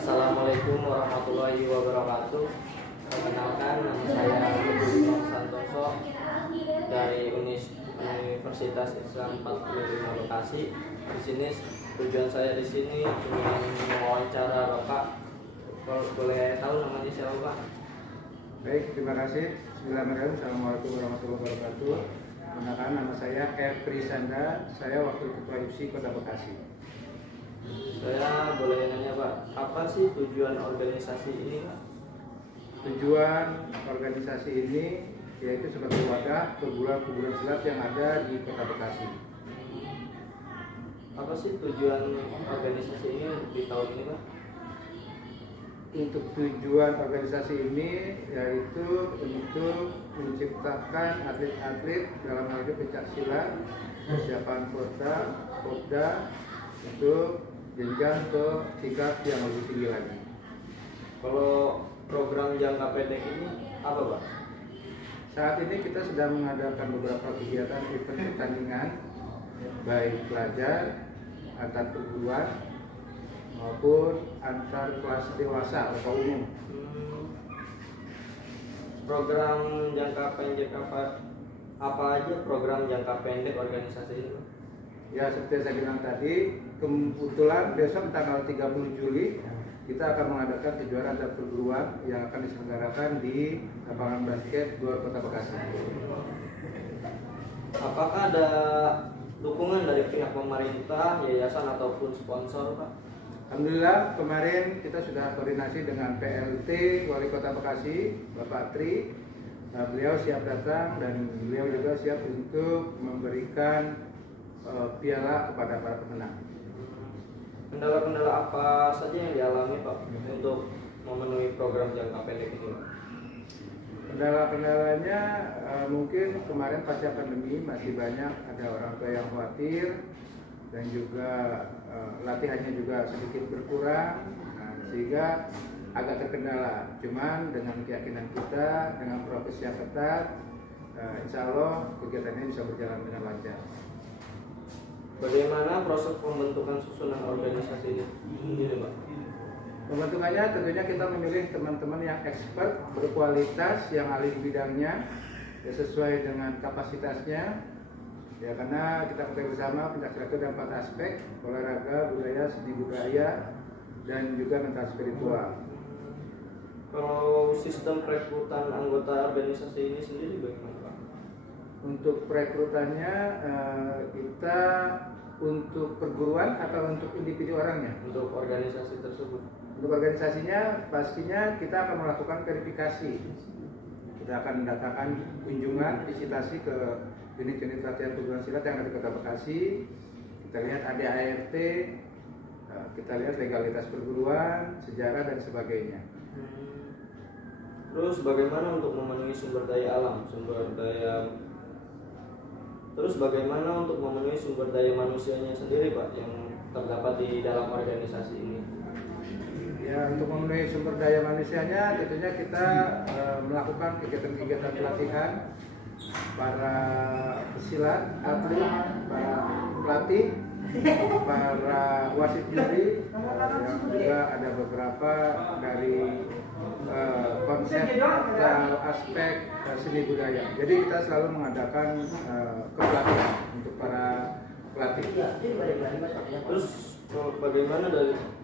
Assalamualaikum warahmatullahi wabarakatuh. Perkenalkan, nama saya Budi Santoso dari Universitas Islam 45 Bekasi. Di sini tujuan saya di sini ingin mewawancara Bapak. Kalau boleh tahu namanya siapa, Pak? Baik, terima kasih. Bismillahirrahmanirrahim. Assalamualaikum warahmatullahi wabarakatuh. Perkenalkan, nama saya Epri Sanda. Saya Wakil Ketua IPSI Kota Bekasi. Saya boleh nanya, Pak, apa sih tujuan organisasi ini, Pak? Tujuan organisasi ini yaitu sebagai wadah perguruan silat yang ada di Kota Bekasi. Apa sih tujuan organisasi ini di tahun ini, Pak? Untuk tujuan organisasi ini yaitu untuk menciptakan atlet-atlet dalam hal ini pencak silat, persiapan kota, Popda untuk jenjang ke tingkat yang lebih tinggi lagi. Kalau program jangka pendek ini apa, Pak? Saat ini kita sedang mengadakan beberapa kegiatan event pertandingan baik pelajar, antar perguruan maupun antar kelas dewasa atau umum. Program jangka pendek apa aja program jangka pendek organisasi ini, Pak? Ya, seperti yang saya bilang tadi, kebetulan besok tanggal 30 Juli kita akan mengadakan kejuaraan antar perguruan yang akan diselenggarakan di lapangan basket Gor Kota Bekasi. Apakah ada dukungan dari pihak pemerintah, yayasan ataupun sponsor, Pak? Alhamdulillah, kemarin kita sudah koordinasi dengan PLT Wali Kota Bekasi, Bapak Tri. Beliau siap datang dan beliau juga siap untuk memberikan piala kepada para pemenang. Kendala-kendala apa saja yang dialami, Pak, untuk memenuhi program jangka pendek ini, Pak? Kendala-kendalanya mungkin kemarin pasca pandemi masih banyak ada orang tua yang khawatir dan juga latihannya juga sedikit berkurang, sehingga agak terkendala. Cuman dengan keyakinan kita, dengan prokes yang ketat, insya Allah kegiatan ini bisa berjalan dengan lancar. Bagaimana proses pembentukan susunan organisasi ini, Pak? Pembentukannya tentunya kita memilih teman-teman yang expert, berkualitas, yang ahli di bidangnya, ya sesuai dengan kapasitasnya. Ya, karena kita ketahui bersama pencaksilat itu ada 4 aspek: olahraga, budaya, seni budaya, dan juga mental spiritual. Kalau sistem perekrutan anggota organisasi ini sendiri bagaimana, Pak? Untuk perekrutannya kita untuk perguruan atau untuk individu orangnya? Untuk organisasi tersebut. Untuk organisasinya pastinya kita akan melakukan verifikasi. Kita akan mendatangkan kunjungan, visitasi ke unit-unit latihan perguruan silat yang ada di Kota Bekasi. Kita lihat ADART, kita lihat legalitas perguruan, sejarah dan sebagainya. Terus bagaimana untuk memenuhi sumber daya alam, Terus bagaimana untuk memenuhi sumber daya manusianya sendiri, Pak, yang terdapat di dalam organisasi ini? Ya, untuk memenuhi sumber daya manusianya tentunya kita melakukan kegiatan-kegiatan pelatihan para pesilat, atlet, para pelatih, para wasit juri, yang juga ada beberapa dari konsep atau aspek seni budaya. Jadi kita selalu mengadakan kepelatihan untuk para pelatih. Terus bagaimana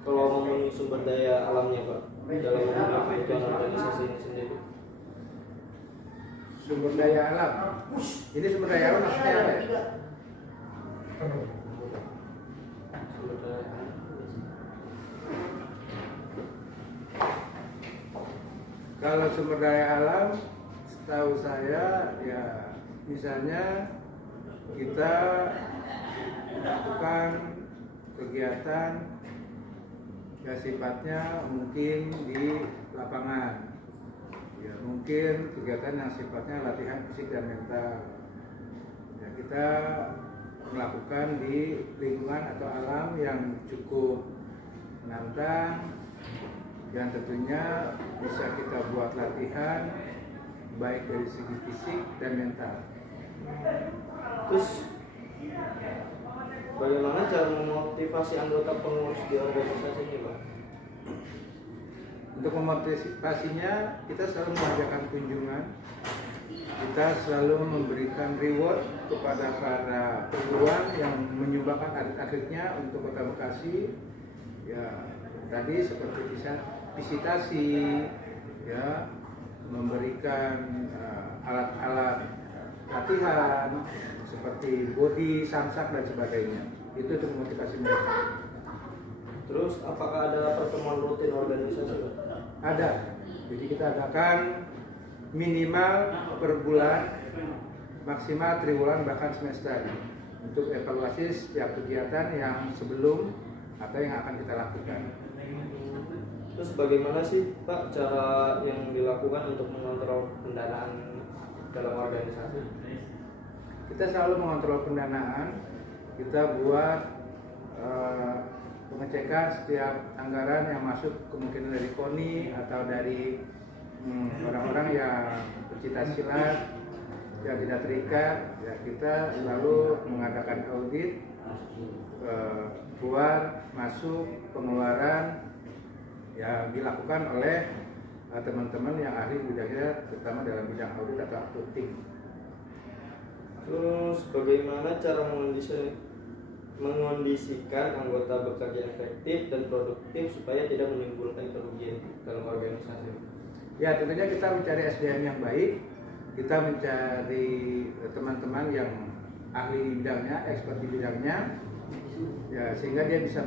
kalau memenuhi sumber daya alamnya, Pak, dalam memenuhi kebutuhan organisasi ini sendiri? Sumber daya alam. Ini sumber daya alam maksudnya apa ya? Sumber daya alam. Kalau sumber daya alam, setahu saya ya misalnya kita melakukan kegiatan ya sifatnya mungkin di lapangan. Ya mungkin kegiatan yang sifatnya latihan fisik dan mental. Ya kita melakukan di lingkungan atau alam yang cukup menantang. Dan tentunya bisa kita buat latihan baik dari segi fisik dan mental. Terus bagaimana cara memotivasi anggota pengurus di organisasi ini, Pak? Untuk memotivasinya, kita selalu mengadakan kunjungan, kita selalu memberikan reward kepada para perguruan yang menyumbangkan atlet-atletnya untuk Kota Bekasi. Ya, tadi seperti visitasi, ya, memberikan alat-alat latihan seperti body, samsak dan sebagainya. Itu untuk memotivasi mereka. Terus apakah ada pertemuan rutin organisasi, Pak? Ada. Jadi kita adakan minimal per bulan, maksimal triwulan bahkan semester untuk evaluasi setiap kegiatan yang sebelum atau yang akan kita lakukan. Terus bagaimana sih Pak cara yang dilakukan untuk mengontrol pendanaan dalam organisasi? Kita selalu mengontrol pendanaan. Kita buat pengecekan setiap anggaran yang masuk, kemungkinan dari KONI atau dari orang-orang yang pecinta silat yang tidak terikat. Ya, kita selalu mengadakan audit, keluar masuk pengeluaran yang dilakukan oleh teman-teman yang ahli bidangnya, terutama dalam bidang audit atau accounting. Terus bagaimana cara mengondisikan anggota bekerja efektif dan produktif supaya tidak menimbulkan kerugian dalam organisasi? Ya, tentunya kita mencari SDM yang baik, kita mencari teman-teman yang ahli di bidangnya, expert di bidangnya, ya, sehingga dia bisa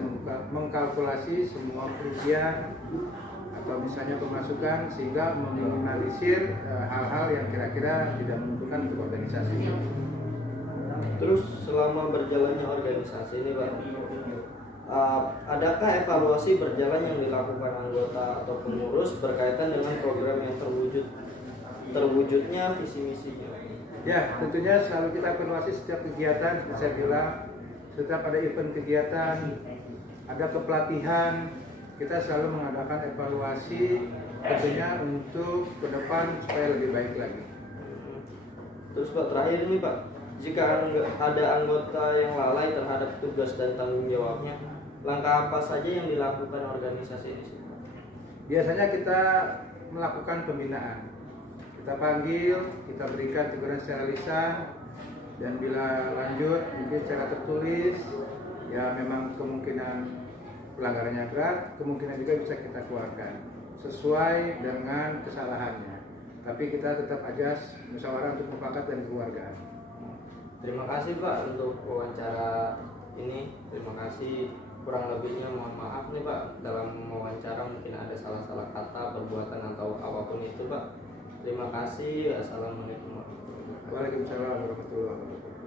mengkalkulasi semua kerugian atau misalnya pemasukan, sehingga meminimalisir hal-hal yang kira-kira tidak menguntungkan untuk organisasi. Terus selama berjalannya organisasi ini Pak, adakah evaluasi berjalan yang dilakukan anggota atau pengurus berkaitan dengan program yang terwujudnya visi misinya? Ya, tentunya selalu kita evaluasi setiap kegiatan. Seperti saya bilang, setiap ada event kegiatan, ada kepelatihan, kita selalu mengadakan evaluasi tentunya untuk ke depan supaya lebih baik lagi. Terus Pak, terakhir ini Pak, jika ada anggota yang lalai terhadap tugas dan tanggung jawabnya, langkah apa saja yang dilakukan organisasi ini? Biasanya kita melakukan pembinaan. Kita panggil, kita berikan teguran secara lisan, dan bila lanjut mungkin secara tertulis, ya memang kemungkinan pelanggarannya berat, kemungkinan juga bisa kita keluarkan sesuai dengan kesalahannya. Tapi kita tetap ajas musyawarah untuk mufakat dan keluargaan. Terima kasih Pak untuk wawancara ini. Terima kasih. Kurang lebihnya mohon maaf nih Pak, dalam wawancara mungkin ada salah-salah kata, perbuatan atau apapun itu Pak. Terima kasih. Assalamualaikum warahmatullahi wabarakatuh. Waalaikumsalam warahmatullahi wabarakatuh.